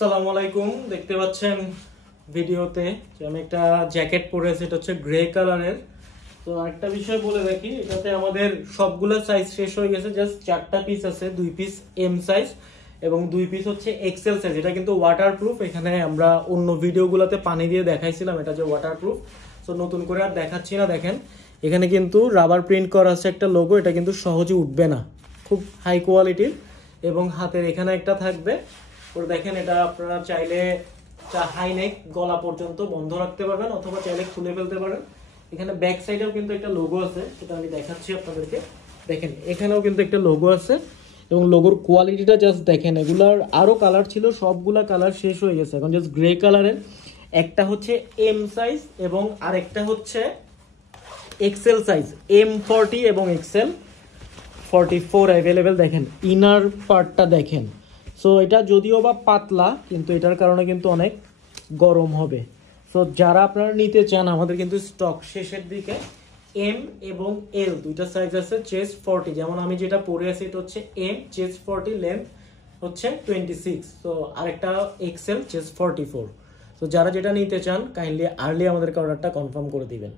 আসসালামু আলাইকুম। দেখতে পাচ্ছেন ভিডিওতে যে আমি একটা জ্যাকেট পরেছি, এটা হচ্ছে গ্রে কালারের। তো একটা বিষয় বলে রাখি, এটাতে আমাদের সবগুলো সাইজ শেষ হয়ে গেছে, জাস্ট 4টা পিস আছে, 2 পিস এম সাইজ এবং 2 পিস হচ্ছে এক্সেল সাইজ। এটা কিন্তু ওয়াটারপ্রুফ। এখানে আমরা অন্য ভিডিওগুলোতে পানি দিয়ে দেখাইছিলাম এটা যে ওয়াটারপ্রুফ, তো নতুন করে আর দেখাচ্ছি না। দেখেন এখানে কিন্তু রাবার প্রিন্ট করা আছে একটা লোগো, এটা কিন্তু সহজে উঠবে না, খুব হাই কোয়ালিটির। এবং হাতের এখানে একটা থাকবে, ওর দেখেন এটা আপনারা চাইলে হাই নেক গলা পর্যন্ত বন্ধ রাখতে পারবেন অথবা চাইলে খুলে ফেলতে পারেন। এখানে ব্যাক সাইডেও কিন্তু একটা লোগো আছে, সেটা আমি দেখাচ্ছি আপনাদেরকে। দেখেন এখানেও কিন্তু একটা লোগো আছে এবং লোগোর কোয়ালিটিটা জাস্ট দেখেন। এগুলার আরও কালার ছিল, সবগুলা কালার শেষ হয়ে গেছে, এখন জাস্ট গ্রে কালারের একটা হচ্ছে এম সাইজ এবং আরেকটা হচ্ছে এক্সেল সাইজ। M40 এবং এক্সেল 44 অ্যাভেলেবেল। দেখেন ইনার পার্টটা দেখেন। সো এটা যদিও বা পাতলা, কিন্তু এটার কারণে কিন্তু অনেক গরম হবে। সো যারা আপনারা নিতে চান, আমাদের কিন্তু স্টক শেষের দিকে। এম এবং এল দুইটা সাইজ আছে, চেস্ট 40, যেমন আমি যেটা পরে আছি এটা হচ্ছে এম, চেস্ট 40, লেন্থ হচ্ছে 26। তো আরেকটা এক্সেল, চেস্ট 44। তো যারা যেটা নিতে চান কাইন্ডলি আর্লি আমাদেরকে অর্ডারটা কনফার্ম করে দিবেন।